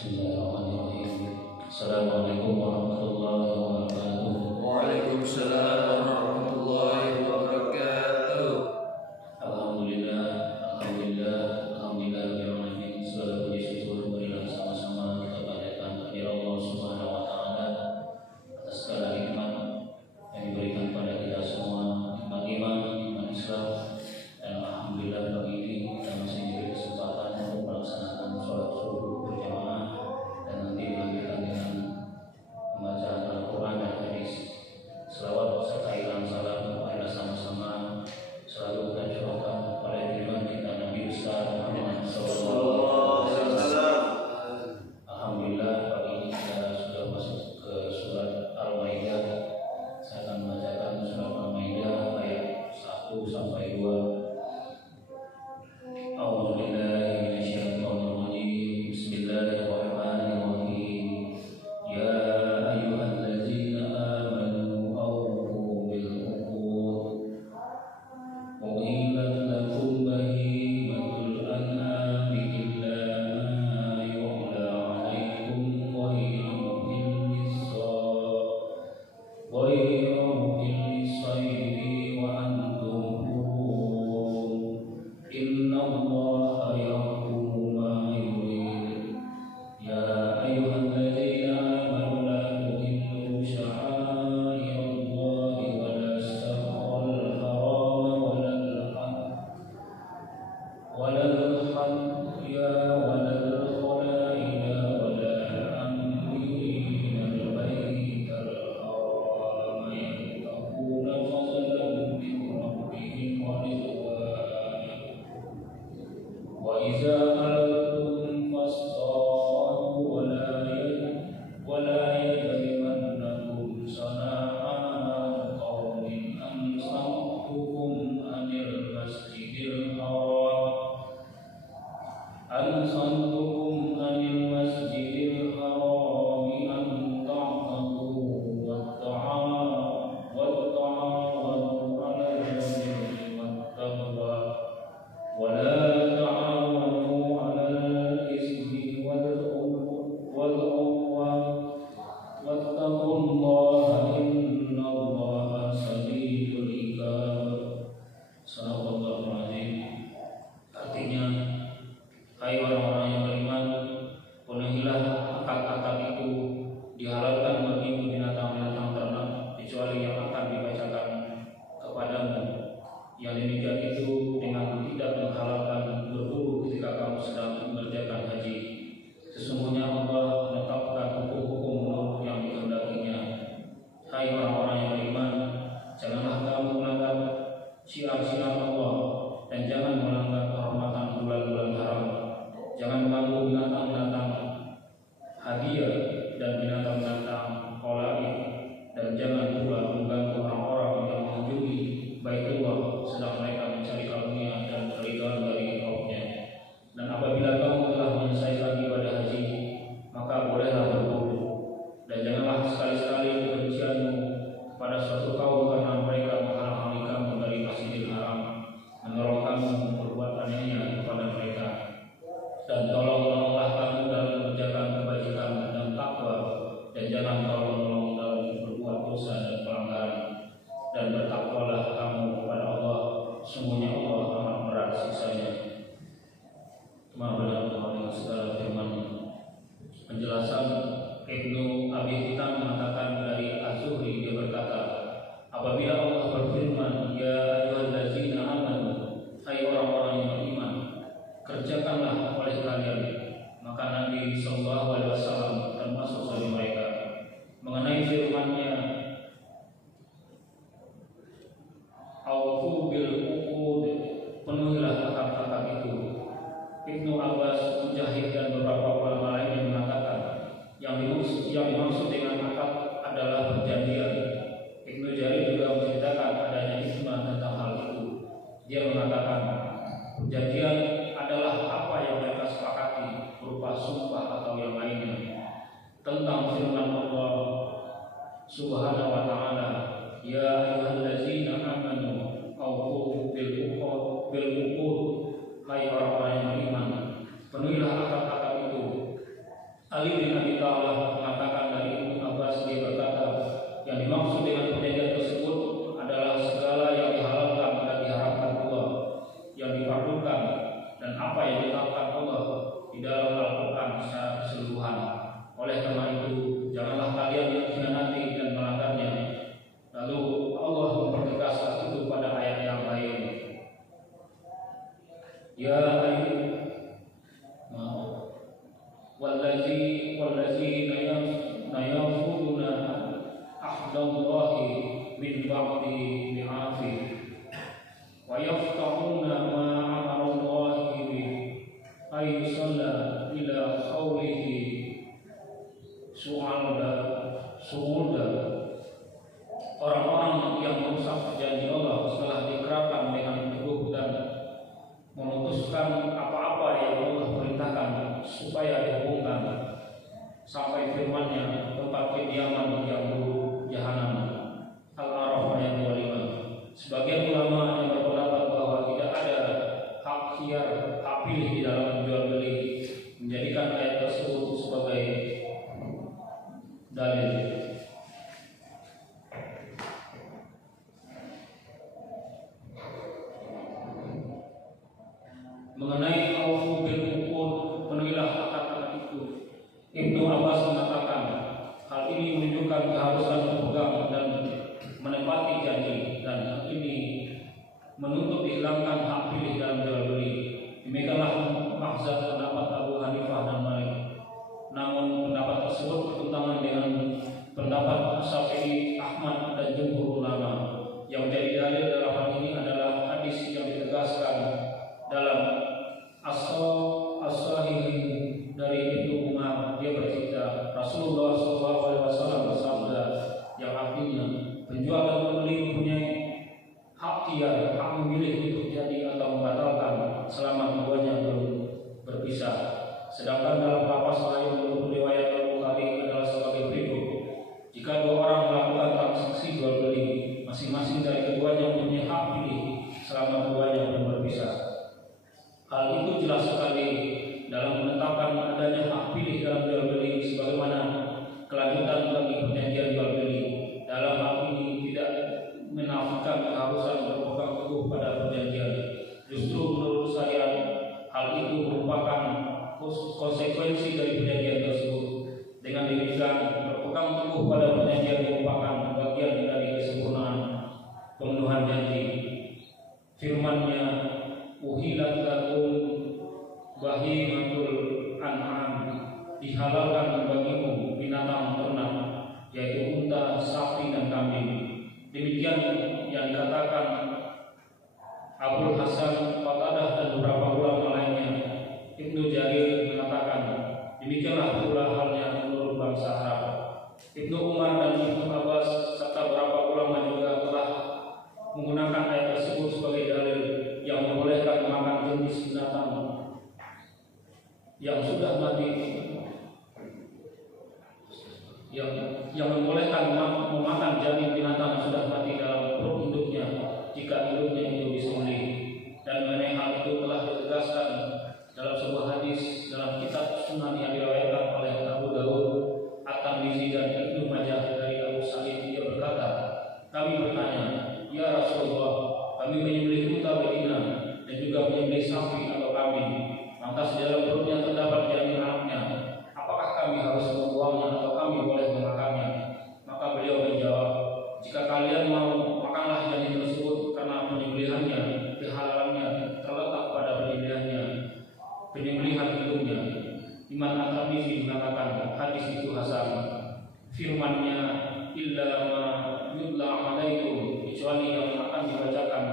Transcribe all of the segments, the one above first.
Bismillahirrahmanirrahim. Assalamualaikum warahmatullahi wabarakatuh. Waalaikumsalam warahmatullahi wabarakatuh. Alhamdulillah, alhamdulillah rabbil alamin. Segala puji syukur marilah sama-sama kita panjatkan kehadirat Allah Subhanahu wa taala atas segala nikmat yang diberikan kepada kita semua, nikmat iman, nikmat Islam. Dan alhamdulillah pagi ini kita masih diberi kesempatan untuk melaksanakan sholat subuh berjamaah dan nanti dilanjutkan dengan pembacaan Al-Quran dan hadis. Selawat serta ikhlas salam marilah sama-sama selalu kita curahkan pada junjungan kita Nabi besar Muhammad sallallahu alaihi wasallam. Alhamdulillah pagi ini kita sudah masuk ke surat Al-Maidah. Saya akan membacakan surat Al-Maidah ayat 1 sampai 2. A'udzubillahi minasyaitonirrajim. Bismillahirrahmanirrahim. Ya ayyuhallazina amanu awfu bil uqud. Uhillat lakum bahimatul an'ami illa ma yu'la 'alaikum ghayra muhillis saydi wa antum hurum. Innallaha yahkumu ma yurid. Ya ayyuhallazina amanu la tuhillu sya'airallahi wa la ash-shahrul harama walal hadiya walal khalaila wala amrina al-baital harama yabtaguna fadlan min rabbihim wa ridwana. Wa idza aradtum fasṭadu wa la yajrimannakum shana'anu qawmin an saddukum 'anil masjidil haram an ta'tadu watta'awanu 'alal birri wattaqwa wa la ta'awanu 'alal ismi wal 'udwan wattaqullaha innallaha shadidul 'iqab. Sadaqallahul 'azim. Artinya, hai orang-orang yang beriman, penuhilah akad-akad itu, dihalalkan bagimu binatang-binatang ternak kecuali yang akan dibacakan kepadamu. Yang demikian itu dengan tidak menghalalkan berburu ketika kamu sedang mengerjakan haji. Sesungguhnya Allah menetapkan hukum-hukum yang dikehendakinya. Hai orang-orang yang beriman, janganlah kamu melanggar syiar-syiar Allah dan jangan melanggar kehormatan bulan-bulan haram. Jangan mengganggu binatang-binatang hadiah dan binatang-binatang qalaib, dan jangan pula mengganggu orang-orang yang mengunjungi Baitullah sedang mereka mencari karunia dan keridhaan dari Rabb-nya. Dan apabila kamu telah menyelesaikan ibadah haji, maka bolehlah berburu. Dan janganlah sekali-sekali kebencianmu kepada suatu kaum karena mereka menghalang-halangi kamu dari Masjidil Haram, mendorong kamu berbuat anehnya kepada mereka. Dan tolong-tolonglah kamu dalam mengerjakan kebajikan dan takwa, dan jangan tolong-tolong dalam berbuat dosa dan pelanggaran. Dan bertakwalah kamu kepada Allah, sungguhnya Allah amat berat siksanya. Maha benar Allah dengan segala firman-Nya. Penjelasan Ibnu Abi Hitam mengatakan dari Az-Zuhri, dia berkata, apabila Allah berfirman, ya ayyuhallazina amanu, hai orang-orang yang beriman, kerjakanlah oleh kalian, maka Nabi sallallahu alaihi wasallam termasuk dari mereka. Mengenai firman-Nya, aufu bil uqud, penuhilah akad-akad itu. Ibnu Abbas, Mujahid dan beberapa ulama lain yang mengatakan yang dimaksud dengan akad adalah perjanjian. Ibnu Jarir juga menceritakan adanya ijma tentang hal itu. Dia mengatakan perjanjian adalah apa yang mereka sepakati berupa sumpah atau yang lainnya. Tentang firman Allah Subhanahu wa taala, ya ayyuhallazina amanu aufu bil uqud, hai orang-orang yang beriman, penuhilah akad-akad itu. Ali bin Abi Thalib mengatakan dari Ibnu Abbas, dia berkata, yang dimaksud dengan perjanjian tersebut adalah segala yang dihalalkan dan diharamkan Allah, yang difardukan dan apa yang ditetapkan Allah di dalam Al-Quran secara keseluruhan. Oleh karena itu, janganlah kalian mengkhianati dan melanggarnya. Lalu Allah mempertegas hal itu pada ayat yang lain. Ya wallazina yanquduna ahdallahi min ba'di mi'athi wa yaqta'una ma amara Allah bihi ay yusalla ila qawlihi su'uda. Orang-orang yang merusak janji Allah setelah dikerahkan dengan teguh dan memutuskan apa-apa yang Allah perintahkan supaya dihubungkan sampai firman-Nya, tempat kediaman yang buruk jahanam. Al-A'raf ayat 25. Sebagian ulama yang berpendapat bahwa tidak ada hak khiyar, hak pilih di dalam jual beli, menjadikan ayat tersebut sebagai dalil. Mengenai aufu bil uqud, penuhilah akad-akad itu. Ibnu Abbas mengatakan, hal ini menunjukkan keharusan berpegang dan menepati janji, dan hal ini menuntut dihilangkan hak pilih dalam jual beli. Demikianlah maksud pendapat Abu Hanifah dan Malik. Namun pendapat tersebut bertentangan dengan pendapat Syafi'i, Ahmad dan jumhur ulama. Yang menjadi dalil dalam hal ini adalah hadis yang ditegaskan dalam As-Sahih dari Ibnu Umar. Dia bercerita, Rasulullah SAW bersabda, yang artinya penjual dan pembeli mempunyai hak khiyar, hak memilih untuk jadi atau membatalkan selama keduanya belum berpisah. Sedangkan dalam lapas lain menurut riwayat Al-Bukhari adalah sebagai berikut: jika dua orang melakukan transaksi jual beli, masing-masing dari keduanya mempunyai hak pilih selama keduanya belum berpisah. Hal itu jelas sekali dalam menetapkan adanya hak pilih dalam jual beli, sebagaimana kelanjutan bagi perjanjian jual beli. Dalam hal ini tidak menafikan keharusan berpegang teguh pada perjanjian. Justru menurut saya hal itu merupakan konsekuensi dari perjanjian tersebut. Dengan demikian, berpegang teguh pada perjanjian merupakan bagian dari kesempurnaan pemenuhan janji. Firman-Nya, uhilat lakum bahimatul an'am, dihalalkan bagimu binatang ternak, yaitu unta, sapi dan kambing. Demikian yang dikatakan Abul Hasan Qatadah dan beberapa ulama lainnya. Ibnu Jarir mengatakan, demikianlah pula halnya menurut bangsa Arab. Ibnu Umar dan Ibnu Abbas serta beberapa ulama juga telah menggunakan ayat tersebut sebagai dalil yang membolehkan memakan jenis binatang yang sudah mati, yang membolehkan memakan janin binatang yang sudah mati dalam perut induknya jika induknya itu disembelih. Dan mengenai hal itu telah ditegaskan dalam sebuah hadis dalam kitab Sunan yang diriwayatkan oleh Abu Daud, At-Tirmidzi dan Ibnu Majah dari Abu Sa'id. Dia berkata, kami bertanya, ya Rasulullah, kami menyembelih unta betina dan juga menyembelih sapi atau kambing, lantas di dalam perutnya terdapat janin anaknya, apakah kami harus membuangnya atau kami boleh memakannya? Maka beliau menjawab, jika kalian mau, makanlah janin tersebut, karena penyembelihannya, kehalalannya terletak pada penyembelihan hidungnya. Imam At-Tirmidzi mengatakan hadis itu hasan. Firman-Nya, illa ma yudla alaikum, kecuali yang akan dibacakan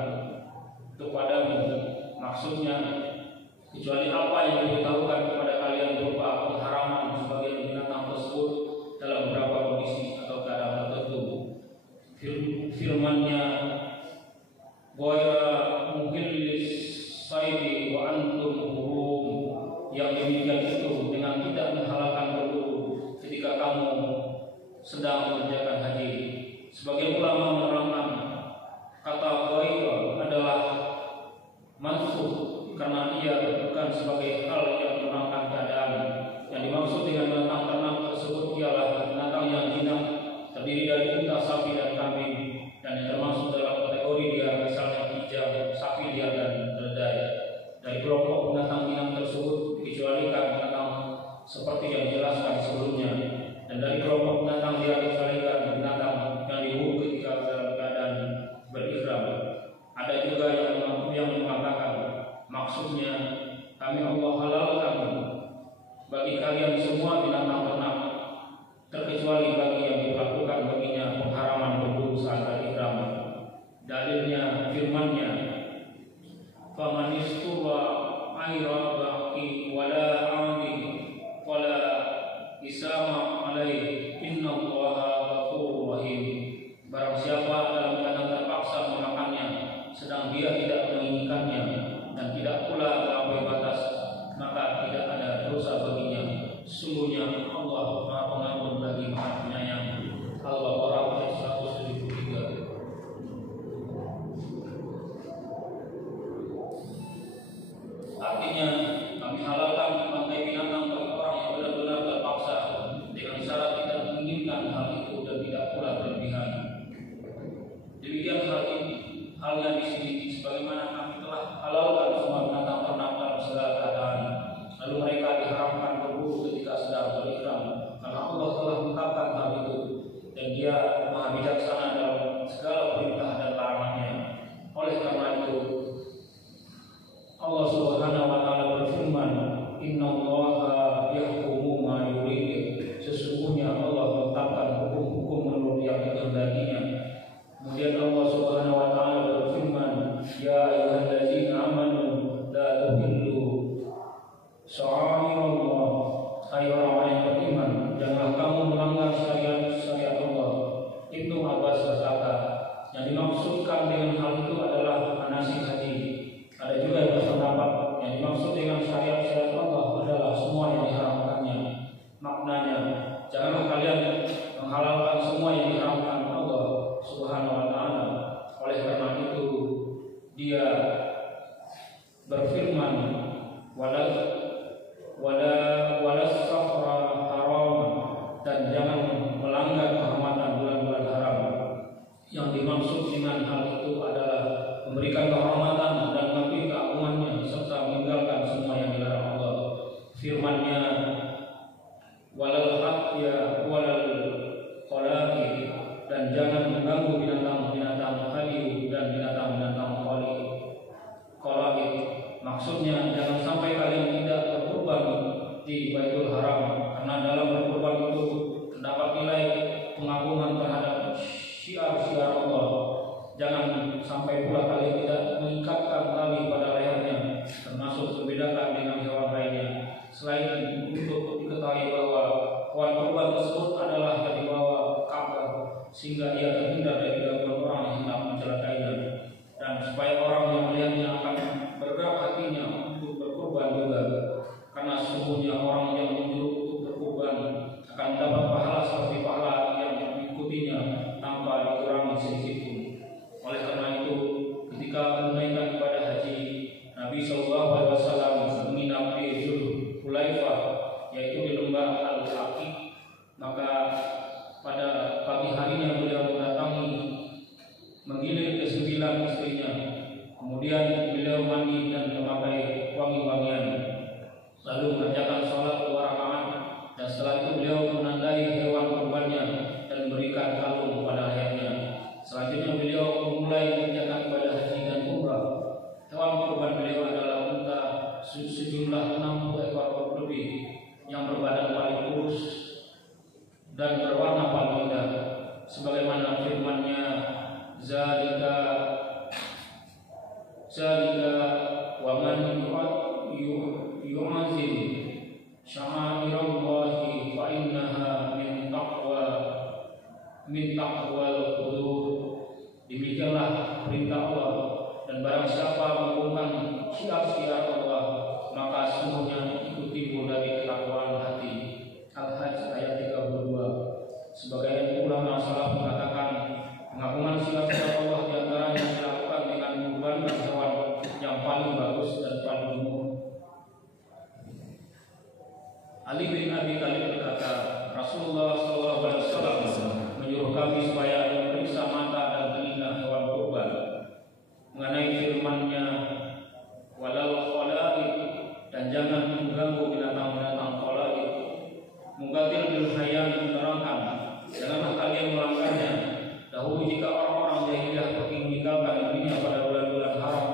kepadamu, maksudnya kecuali apa yang diberitahukan kepada kalian berupa pengharaman sebagai binatang tersebut dalam beberapa kondisi atau keadaan tertentu. Firman-Nya, ghaira muhillis saidi wa antum hurum, yang demikian itu dengan tidak menghalalkan berburu ketika kamu sedang mengerjakan haji. Sebagian ulama menerangkan kata ghaira adalah mansukh karena ia bukan sebagai hal yang menerangkan keadaan. Yang dimaksud dengan dia tidak menginginkannya dan tidak pula melampaui batas, maka tidak ada dosa baginya. Sesungguhnya Allah Maha Pengampun lagi Maha Penyayang. Al-Baqarah ayat 173. Artinya kami halalkan bangkai binatang bagi orang yang benar-benar terpaksa dengan syarat tidak menginginkan hal itu dan tidak pula berlebihan. Demikian halnya di sini, sebagaimana kami telah halalkan semua binatang ternak dalam segala keadaan. Lalu mereka diharamkan berburu ketika sedang berihram, karena Allah telah menetapkan hal itu dan Dia Maha Bijaksana dalam segala perintah dan larangannya. Oleh karena itu, Allah Subhanahu wa taala berfirman, "Innallaha yahkumu ma yurid." Sesungguhnya Allah menetapkan hukum-hukum menurut yang dikehendakinya. Kemudian Allah Subhanahu wa taala berfirman, "Ya ayyuhallazina amanu la tuhillu sya'airallah." Hai orang-orang yang beriman, janganlah kamu melanggar syariat Allah. Ibnu Abbas berkata, yang dimaksudkan dengan hal itu adalah manasik haji. Ada juga yang berpendapat yang dimaksud dengan syariat Allah adalah semua yang diharamkannya. Maknanya, janganlah kalian menghalalkan semua yang diharamkan Allah Subhanahu wa taala. Oleh karena itu, Dia berfirman, wala safra haram, dan jangan melanggar kehormatan bulan-bulan haram. Yang dimaksud dengan hal itu adalah memberikan kehormatan dan mengakui keagungannya serta meninggalkan semua yang dilarang Allah. Firman-Nya, walal haqya walal qalaqi, dan jangan mengganggu binatang-binatang hayu dan binatang-binatang qalaqi. Maksudnya jangan sampai kalian tidak berkurban di Baitul Haram, karena dalam berkurban itu terdapat nilai pengagungan terhadap syiar-syiar Allah. Jangan sampai pula kalian tidak mengikatkan tali pada lehernya, termasuk membedakan dengan hewan lainnya. Selain untuk diketahui bahwa hewan kurban tersebut adalah dari bawah Ka'bah, sehingga ia terhindar dari gangguan orang yang hendak mencelakainya, dan supaya orang yang melihatnya akan bergerak hatinya untuk berkurban juga, karena sesungguhnya orang yang menyuruh untuk berkurban akan mendapat pahala seperti pahala yang mengikutinya tanpa dikurangi sedikit pun. Oleh karena itu, ketika menunaikan ibadah haji, Nabi SAW menginap di Dzulhulaifah, yaitu di lembah Al-Aqiq. Maka pada pagi harinya beliau mendatangi, menggilir ke-9 istrinya. Kemudian beliau mandi dan memakai wangi-wangian, lalu mengerjakan sholat 2 rakaat, dan setelah itu beliau menandai hewan kurbannya dan memberikan kalung pada lehernya. Selanjutnya beliau memulai mengerjakan ibadah haji dan umrah. Hewan kurban beliau adalah unta sejumlah 60 ekor lebih yang berbadan paling kurus dan berwarna paling indah, sebagaimana firman-Nya, zalika wa man yu'azim sya'airallahi fa innaha min taqwal qulub. Demikianlah perintah Allah, dan barang siapa mengagungkan syiar-syiar Allah, maka sesungguhnya itu timbul dari ketakwaan hati. Al-Hajj ayat 32. Sebagian ulama salaf mengatakan pengagungan syiar-syiar Allah diantaranya dilakukan dengan mengorbankan hewan yang paling bagus dan paling gemuk. Ali bin Abi Thalib berkata, Rasulullah SAW menyuruh kami supaya memeriksa mata dan telinga hewan kurban. Mengenai firman-Nya, walal qala'id, dan jangan mengganggu binatang-binatang qala'id. Muqatil bin Hayyan menerangkan, janganlah kalian melanggarnya. Dahulu jika orang-orang jahiliyah pergi meninggalkan dirinya pada bulan-bulan haram,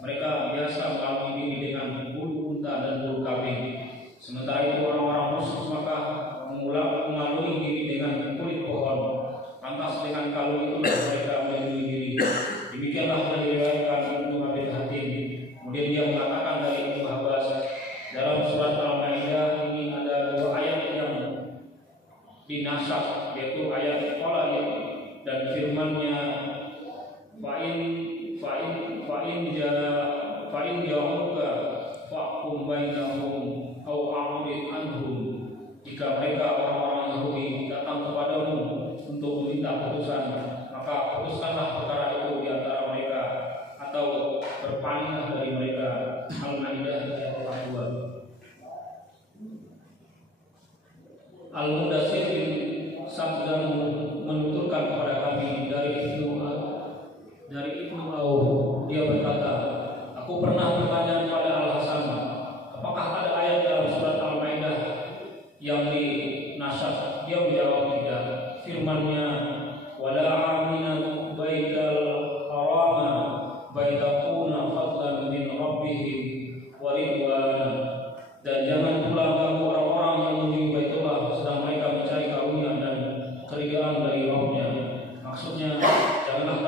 mereka biasa melakoni diri dengan bulu unta dan bulu kambing. Sementara itu orang-orang musyrik maka mengalui diri dengan kulit pohon. Lantas dengan kalung itu mereka melindungi diri. Demikianlah yang diriwayatkan Ibnu Abi Hatim. Kemudian dia mengatakan dari Ibnu Abbas, dalam surat Al-Maidah ini ada 2 ayat yang dinasakh, yaitu ayat Qala'id dan firman-Nya fa'in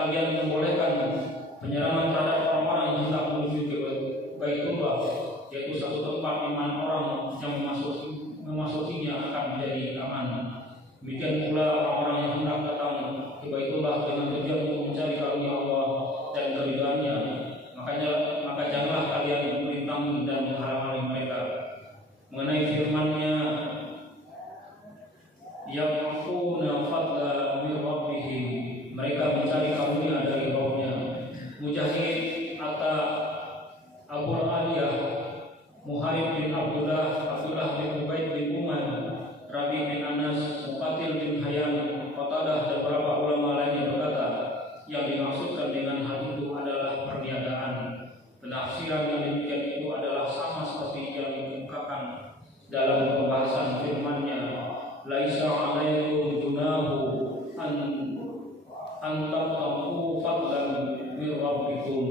kalian membolehkan penyerangan terhadap orang-orang yang hendak menuju ke Baitullah, yaitu satu tempat di mana orang yang memasukinya akan menjadi aman. Demikian pula orang-orang yang hendak datang ke Baitullah dengan tujuan untuk mencari karunia Allah dan keridhaannya, maka janganlah kalian merintangi dan menghalang-halangi mereka. Mengenai firman-Nya, yaquna fadla min rabbihim, mereka mencari karunia dari Rabb-Nya. Mujahid, Atta, Abu Aliyah, Muharib bin Abdullah bin Ubaid bin Uman, Rabi bin Anas, Muqatil bin Hayyan, Qatadah dan beberapa ulama lainnya berkata, yang dimaksudkan dengan hal itu adalah perniagaan. Penafsiran yang demikian itu adalah sama seperti yang dikemukakan dalam pembahasan firman-Nya, laisa 'alaikum junahu an tabtaghu fadlan min rabbikum,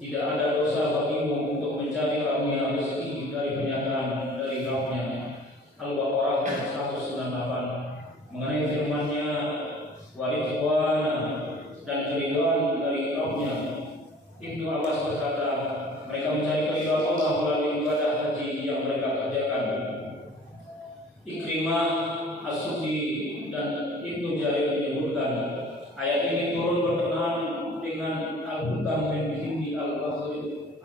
tidak ada dosa bagimu untuk mencari karunia rezeki dari perniagaan dari Rabb-Nya. Al-Baqarah 198. Mengenai firman-Nya, waridwana, dan keridhaan dari Rabb-Nya, Ibnu Abbas berkata, mereka mencari keridhaan Allah melalui ibadah haji yang mereka kerjakan. Ikrimah, As-Suddi, dan Ibnu Jarir menyebutkan, ayat ini turun berkenaan dengan Al-Hutam bin Hindi Al-Basri.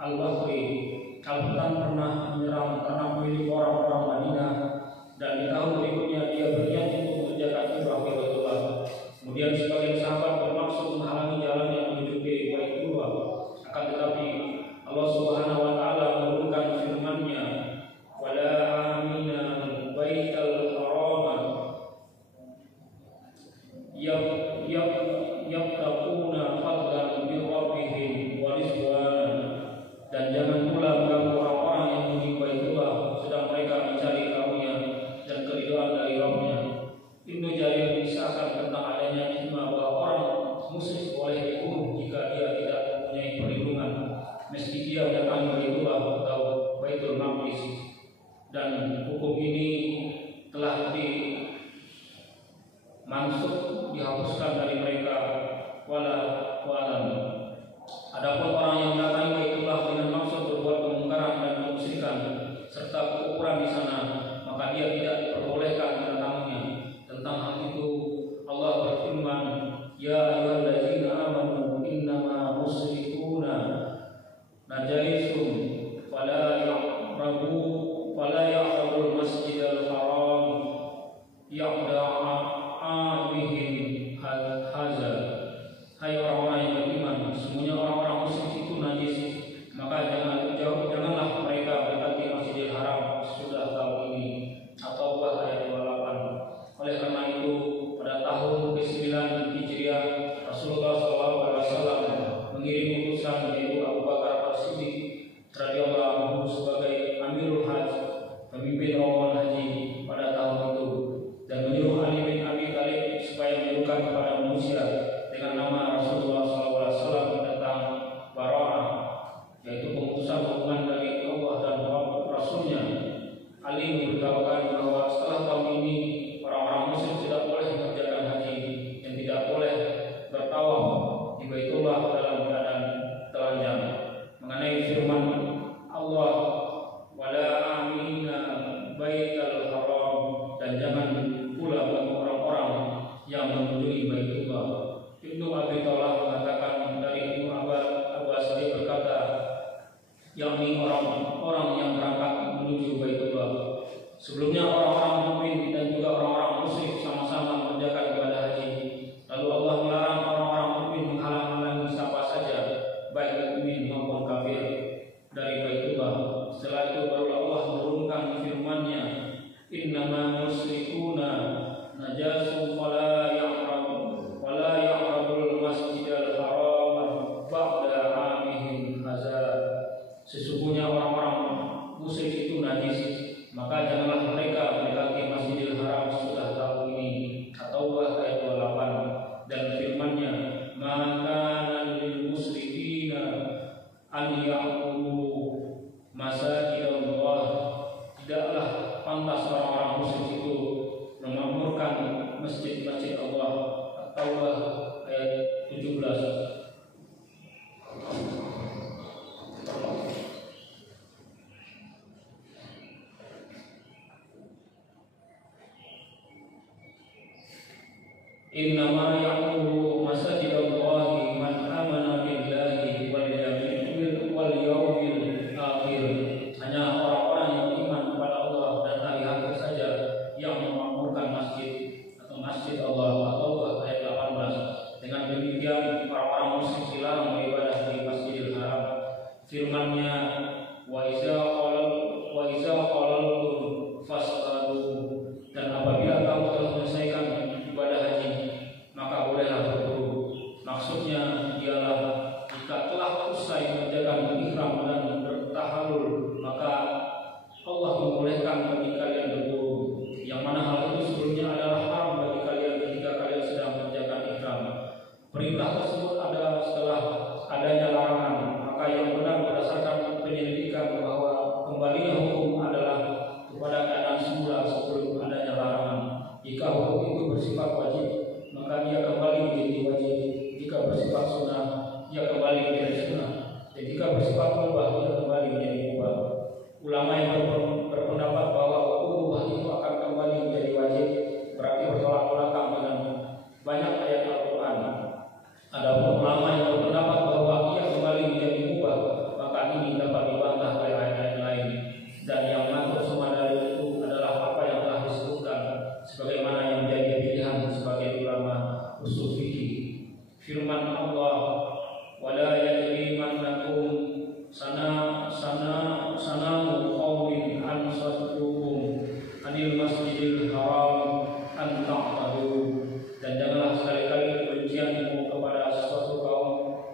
Al-Hutam pernah menyerang ternak milik orang-orang Madinah, dan di tahun berikutnya dia berniat untuk mengerjakan umrah ke Baitullah. Kemudian sebagian sahabat bermaksud menghalangi jalan yang menuju ke Baitullah. Akan tetapi Allah Subhanahu wa taala menurunkan firman-Nya, wala amina baital haram yabtaquna fadlan min rabbihim wa rizwana, dan jangan pula mengganggu orang-orang yang menuju Baitullah sedang mereka mencari karunia dan keridhaan dari Rabb-Nya. Ibnu Jarir mengisahkan tentang adanya ijma bahwa orang musyrik boleh dibunuh jika dia tidak mempunyai perlindungan, meski dia mendatangi Baitullah atau Baitul Maqdis, dan hukum ini telah dimaksud dihapuskan dari mereka. Walam. Adapun orang yang mendatangi Baitullah dengan maksud berbuat kemungkaran dan kemusyrikan serta kekufuran di sana, maka dia tidak diperbolehkan mendatanginya. Tentang hal itu Allah berfirman, ya ayyuhallazina amanu innama musyrikuna najaisun fala yaqrabul masjidal haram ya'da'a bihim hadza. Hai orang-orang yang beriman, semuanya orang-orang musyrik itu najis, maka janganlah mereka mendekati Masjidil Haram sesudah tahun ini. Atau ayat 28. Oleh karena itu, pada tahun ke-9 Hijriah, Rasulullah SAW mengirim utusan, yaitu Abu Bakar As-Siddiq radhiyallahu anhu sebagai Amirul Hajj, pemimpin rombongan haji pada tahun itu, dan menyuruh Ali bin Abi Thalib supaya menyerukan kepada manusia dengan nama Rasulullah SAW tentang bara'ah, yaitu pemutusan hubungan dari Allah dan Rasulnya. Ali memberitahukan bahwa setelah tahun ini orang-orang musyrik tidak boleh mengerjakan haji dan tidak boleh bertawaf di Baitullah dalam keadaan telanjang. Mengenai firman Allah, wala amina baital haram, dan jangan pula bagi orang-orang yang mengunjungi Baitullah. Ibnu Abi Thalib mengatakan dari Ibnu Abbas, dia berkata, yakni orang-orang yang berangkat menuju Baitullah. Sebelumnya orang-orang mukmin dan juga orang-orang musyrik sama-sama mengerjakan ibadah haji. Lalu Allah melarang orang-orang mukmin menghalang-halangi siapa saja, baik mukmin maupun kafir, dari Baitullah. Setelah itu baru Allah menurunkan firman-Nya, innama musyrikuna najasun wala yaqrabul masjid Innama ya'muru masajidallahi man amana billahi wal yawmil akhir. Hanya orang-orang yang beriman kepada Allah dan hari akhir saja yang memakmurkan masjid atau masjid Allah. Atau ayat 18. Dengan demikian orang-orang musyrik dilarang beribadah di Masjidil Haram. Firman-Nya, wa iza qalaltum fas'alu, dan apabila kamu telah menyelesaikan ibadah haji maka bolehlah berburu. Maksudnya ialah jika telah usai menjalankan ihram dan bertahalul maka Allah membolehkan bagi kalian berburu, yang mana hal itu sebelumnya adalah haram bagi kalian ketika kalian sedang menjalankan ihram. Perintah tersebut ada setelah adanya larangan, maka yang benar berdasarkan penyelidikan bahwa kembalinya hukum adalah kepada keadaan semula sebelum adanya larangan. Jika hukum itu bersifat wajib, maka dia kembali menjadi wajib. Jika bersifat sunnah, dia kembali menjadi sunnah. Dan jika bersifat mubah, dia kembali menjadi mubah. Ulama yang berpendapat bahwa mubah itu akan kembali menjadi wajib berarti bertolak belakang dengan banyak ayat Al-Quran. Adapun ulama yang berpendapat bahwa ia kembali menjadi mubah, maka ini dapat dibantah oleh ayat-ayat lain. Dan yang mengatur semua dalil itu adalah apa yang telah disebutkan sebagaimana yang menjadi pilihan sebagai ulama usul fikih. Firman Allah, wala yajrimannakum sanamu qaumin an saddukum anil masjidil haram an ta'tadu. Dan janganlah sekali-kali kebencianmu kepada sesuatu kaum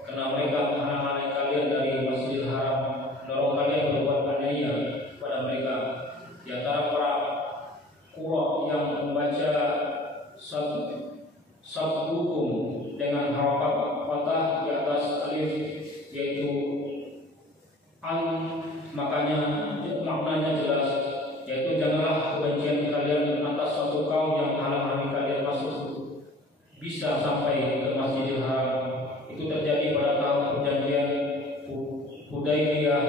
karena mereka menghalang-halangi kalian dari Masjidil Haram, mendorong kalian berbuat aniaya kepada mereka. Di antara para qurra yang membaca sabdukum dengan harakat fathah di atas alif yaitu an, maknanya jelas, yaitu janganlah kebencian kalian atas suatu kaum yang menghalang-halangi kalian masuk bisa sampai ke Masjidil Haram. Itu terjadi pada tahun perjanjian Hudaybiyah,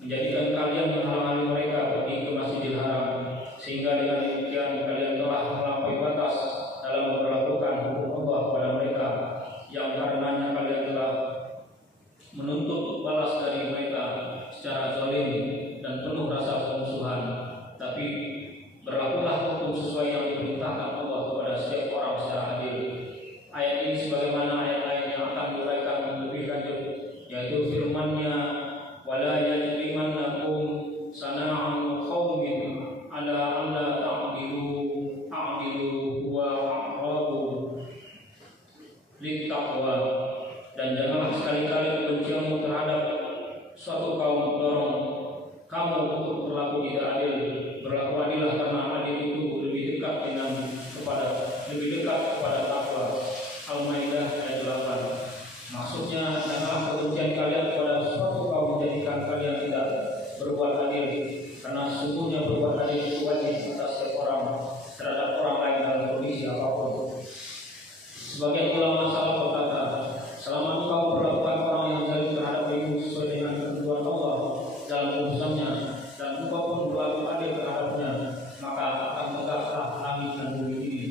menjadikan kalian menghalangi mereka pergi ke Masjidil Haram, sehingga dengan demikian kalian telah melampaui batas dalam memperlakukan hukum Allah kepada mereka, yang karenanya kalian telah menuntut balas dari mereka secara zalim dan penuh rasa permusuhan. Tapi berlakulah hukum sesuai yang diperintahkan Allah kepada setiap orang secara adil. Ayat ini sebagaimana ayat lain yang akan diuraikan lebih lanjut, yaitu firman-Nya, wala yajrimannakum sana'an qaumin ala alla ta'dilu huwa aqrabu littaqwa. Dan janganlah sekali-kali kebencianmu terhadap suatu kaum mendorong kamu untuk berlaku tidak adil. Berlaku adillah karena adil itu lebih dekat kepada takwa. Al-Maidah ayat 8. Maksudnya janganlah kebencian kalian kepada suatu kaum menjadikan kalian tidak berbuat adil, karena sesungguhnya berbuat adil itu wajib atas setiap orang terhadap orang lain dalam kondisi apapun. Sebagian ulama salaf berkata, selama engkau berlakukan orang yang zalim terhadap dirimu sesuai dengan ketentuan Allah dalam urusannya, dan engkau pun berlaku adil terhadapnya, maka akan tegaklah langit dan bumi ini.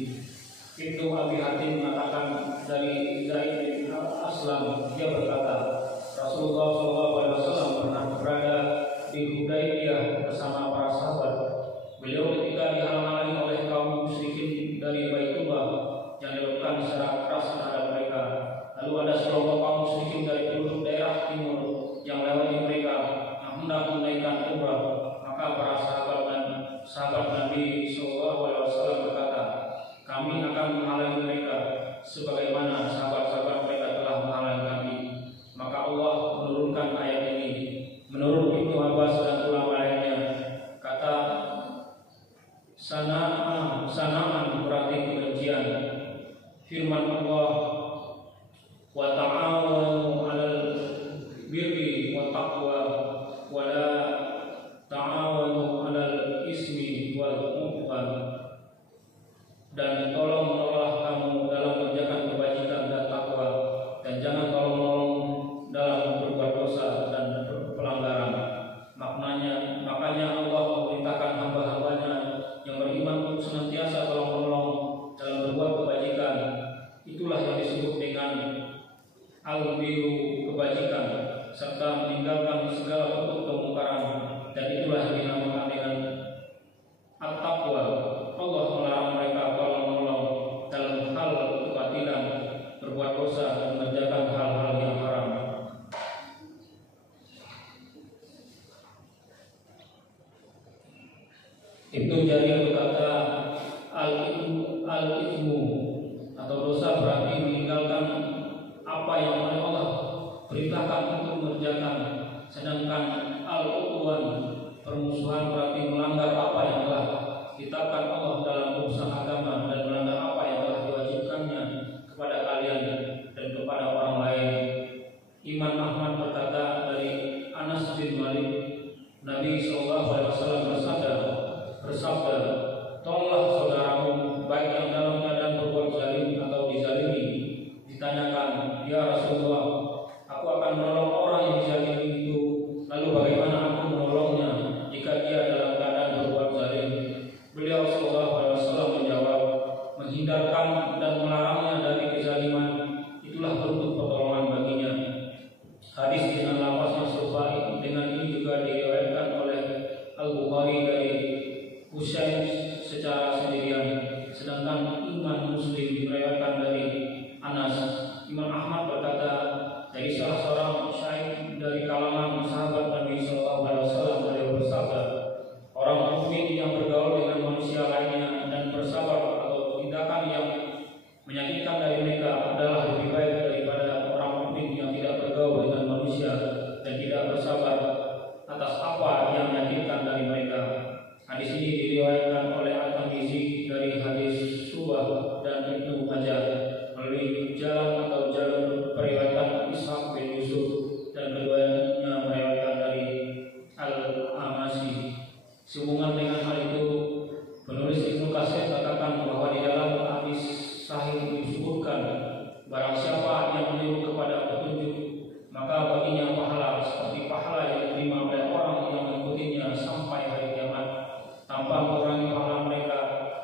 Ibnu Abi Hatim mengatakan dari Zaid bin Aslam, dia berkata, Rasulullah SAW pernah berada di Hudaybiyah bersama para sahabat. Beliau ketika dihalang-halangi oleh kaum musyrikin dari Baitullah yang dilakukan secara keras terhadap mereka. Lalu ada sekelompok kaum musyrikin dari penduduk daerah timur yang lewati mereka yang hendak menaikkan umrah. Maka para sahabat Nabi SAW berkata, kami akan menghalangi mereka sebagaimana sahabat-sahabat mereka telah menghalangi kami. Maka Allah menurunkan ayat ini. Menurut Ibnu Abbas dan ulama lainnya, kata sana'an berarti kebencian. Firman Allah, wa ta'awanu 'alal birri wa taqwa wa la ta'awanu 'alal ismi wal udwan. Dan tolong-menolonglah kamu dalam mengerjakan kebajikan dan takwa, dan jangan tolong-menolong dalam berbuat dosa dan pelanggaran. Makanya Allah memerintahkan hamba-hambanya yang beriman untuk senantiasa tolong-menolong dalam berbuat kebajikan al-biru kebajikan, serta meninggalkan segala bentuk kemungkaran, dan itulah yang dinamakan dengan at-taqwa. Allah melarang mereka kalau menolong dalam hal kebatilan, berbuat dosa, dan mengerjakan hal-hal yang haram. Ibnu Jarir berkata, al-ithmu atau dosa berarti meninggalkan apa yang oleh Allah perintahkan untuk mengerjakan, sedangkan al-udwan permusuhan berarti melanggar apa yang telah ditetapkan Allah dalam urusan agama dan melanggar apa yang telah diwajibkannya kepada kalian dan kepada orang lain. Imam Ahmad berkata dari Anas bin Malik, Nabi SAW bersabda, tolonglah saudaramu baik yang dalam keadaan berbuat zalim atau dizalimi. Ditanyakan, ya Rasulullah, aku akan menolong orang yang dizalimi itu, lalu bagaimana aku menolongnya jika dia dalam keadaan berbuat zalim? Beliau SAW menjawab, menghindarkan dan melarangnya dari kezaliman, itulah bentuk pertolongan baginya. Hadis dengan lafaz yang serupa dengan ini juga diriwayatkan oleh Al-Bukhari dari Husain secara sendirian, sedangkan Imam Muslim meriwayatkan dari Anas. Imam Ahmad berkata dari salah seorang syekh dari kalangan sahabat Nabi SAW, beliau bersabda, orang mukmin yang bergaul dengan manusia lainnya dan bersabar atau tindakan yang menyakitkan dari mereka adalah lebih baik daripada orang mukmin yang tidak bergaul dengan manusia dan tidak bersabar atas apa yang menyakitkan dari mereka. Hadis ini diriwayatkan oleh At-Tirmidzi dari hadis Subah dan Ibnu Majah melalui jalan atau jalur periwayatan Ishaq bin Yusuf, dan keduanya meriwayatkan dari Al-Amasi. Sehubungan dengan hal itu, penulis Ibnu Katsir katakan bahwa di dalam hadis sahih disebutkan, barang siapa yang menyuruh kepada petunjuk, maka baginya pahala seperti pahala yang diterima oleh orang yang mengikutinya sampai hari kiamat, tanpa mengurangi pahala mereka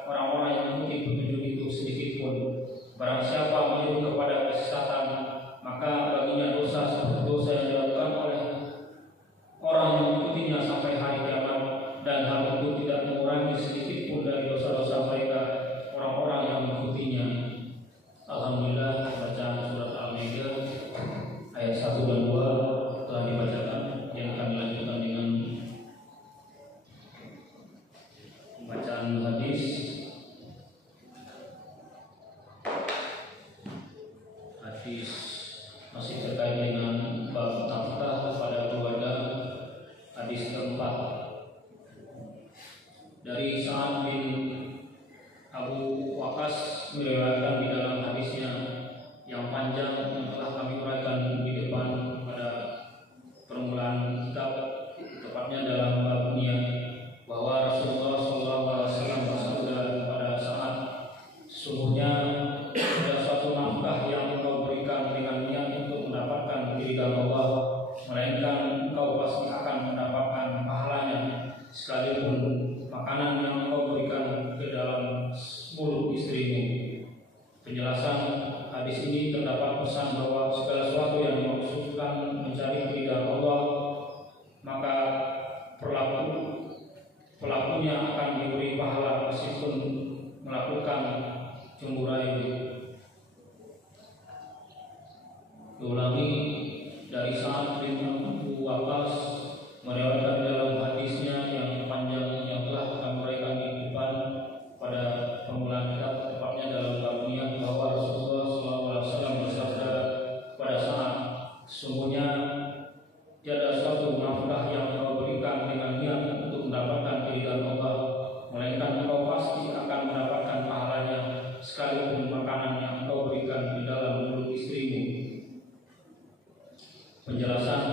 orang-orang yang mengikuti petunjuk itu sedikit pun. Barang siapa menyuruh kepada kesesatan, maka baginya dosa seperti dosa yang dilakukan oleh orang yang mengikutinya sampai hari kiamat, dan hal itu tidak mengurangi sedikit pun dari dosa-dosa mereka orang-orang yang mengikutinya. Alhamdulillah, bacaan surat Al-Maidah ayat 1 dan 2 telah dibacakan. Yang akan dilanjutkan dengan bacaan hadis. Hadis masih terkait dengan bab nafkah pada keluarga. Hadis keempat dari Sa'ad bin Abu Waqqas meriwayatkan di dalam hadisnya yang panjang yang telah kami uraikan di depan pada permulaan kitab, tepatnya dalam bab niat, bahwa Rasulullah SAW bersabda kepada Sa'ad, sesungguhnya ada suatu nafkah yang engkau berikan dengan niat untuk mendapatkan ridha Allah, melainkan engkau pasti akan mendapatkan pahalanya, sekalipun makanan yang engkau berikan ke dalam mulut istrimu. Penjelasan hadis ini terdapat pesan bahwa segala sesuatu yang dimaksudkan mencari ridha Allah, maka pelakunya akan diberi pahala meskipun melakukan cemburu itu. Diulangi dari Sa'ad bin Abu Waqqas meriwayatkan dalam hadisnya yang panjang yang telah kami uraikan di depan pada permulaan kitab, tepatnya dalam bab niat, bahwa Rasulullah SAW bersabda pada Sa'ad, sesungguhnya tiada suatu nafkah yang kau berikan dengan niat untuk mendapatkan keridhaan Allah, melainkan engkau pasti akan mendapatkan pahalanya, sekalipun makanan yang engkau berikan di dalam mulut istrimu. Penjelasan